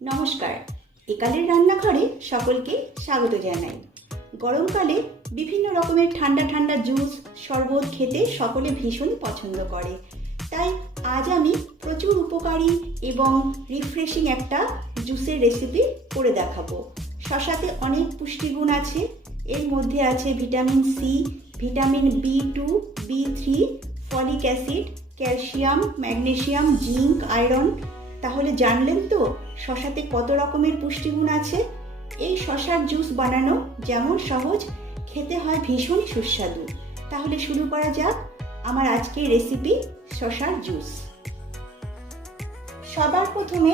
নমস্কার। একালের রান্নাঘরে সকলকে স্বাগত জানাই। গরমকালে বিভিন্ন রকমের ঠান্ডা ঠান্ডা জুস, শরবত খেতে সকলে ভীষণ পছন্দ করে। তাই আজ আমি প্রচুর উপকারী এবং রিফ্রেশিং একটা জুসের রেসিপি করে দেখাবো। শশাতে অনেক পুষ্টিগুণ আছে। এর মধ্যে আছে vitamin C vitamin B two B three folic acid calcium magnesium zinc iron তাহলে জানলেন তো শশাতে কত রকমের পুষ্টিগুণ আছে? এই শশার জুস বানানো যেমন সহজ, খেতে হয় ভীষণই সুস্বাদু। তাহলে শুরু করা যাক আমার আজকের রেসিপি শশার জুস। সবার প্রথমে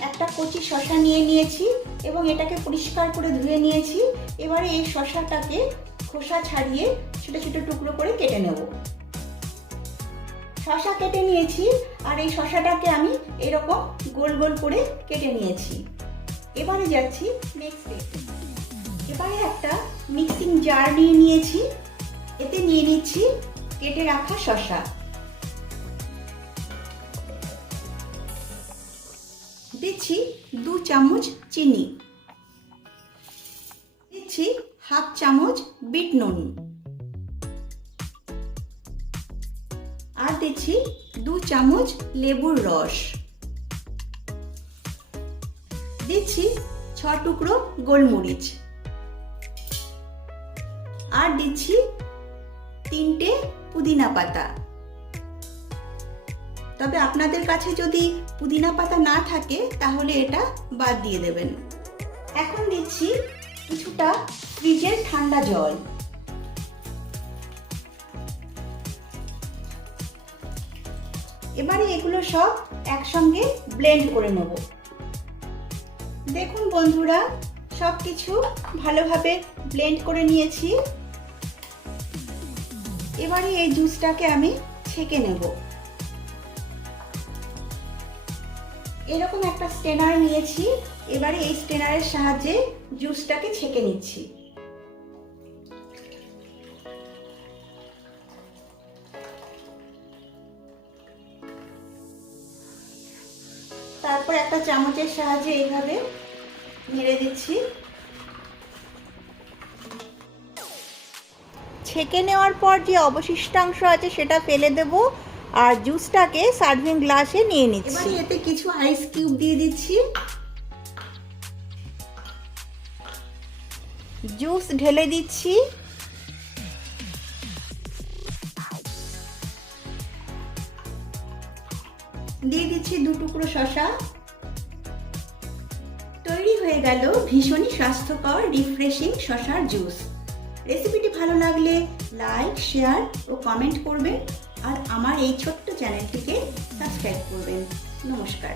একটা কচি শশা নিয়ে নিয়েছি এবং এটাকে পরিষ্কার করে ধুয়ে নিয়েছি। এবারে এই শশাটাকে খোসা ছাড়িয়ে ছোটো ছোটো টুকরো করে কেটে নেব। শশা কেটে নিয়েছি আর এই শশাটাকে আমি এরকম গোল গোল করে কেটে নিয়েছি। এবারে যাচ্ছি নেক্সট এবারে একটা মিক্সিং জার নিয়ে নিয়েছি। এতে নিয়ে নিচ্ছি কেটে রাখা শশা। দিচ্ছি দু চামচ চিনি। দিচ্ছি হাফ চামচ বিট নুন। দিচ্ছি দু চামচ লেবুর রস। দিচ্ছি ছ টুকরো গোলমরিচ। আর দিচ্ছি তিনটে পুদিনা পাতা। তবে আপনাদের কাছে যদি পুদিনা পাতা না থাকে, তাহলে এটা বাদ দিয়ে দেবেন। এখন দিচ্ছি কিছুটা ফ্রিজের ঠান্ডা জল। এবারে এগুলো সব একসঙ্গে ব্লেন্ড করে নেব। দেখুন বন্ধুরা সব কিছু ভালোভাবে ব্লেন্ড করে নিয়েছি। এবারে এই জুসটাকে আমি ছেঁকে নেব। এরকম একটা স্টেনার নিয়েছি। এবারে এই স্টেনারের সাহায্যে জুসটাকে ছেঁকে নিচ্ছি। তারপর একটা চামচের সাহায্যে এইভাবে নেড়ে দিচ্ছি। ছেঁকে নেওয়ার পর যে অবশিষ্টাংশ আছে সেটা ফেলে দেব আর জুসটাকে সার্ভিং গ্লাসে নিয়ে নিচ্ছি। এতে কিছু আইস কিউব দিয়ে দিচ্ছি। জুস ঢেলে দিচ্ছি। দিয়ে দিচ্ছি দু টুকরো শশা তৈরি হয়ে গেল ভীষণই স্বাস্থ্যকর রিফ্রেশিং শশার জুস রেসিপিটি ভালো লাগলে লাইক শেয়ার ও কমেন্ট করবেন। আর আমার এই ছোট্ট চ্যানেলটিকে সাবস্ক্রাইব করবেন। নমস্কার।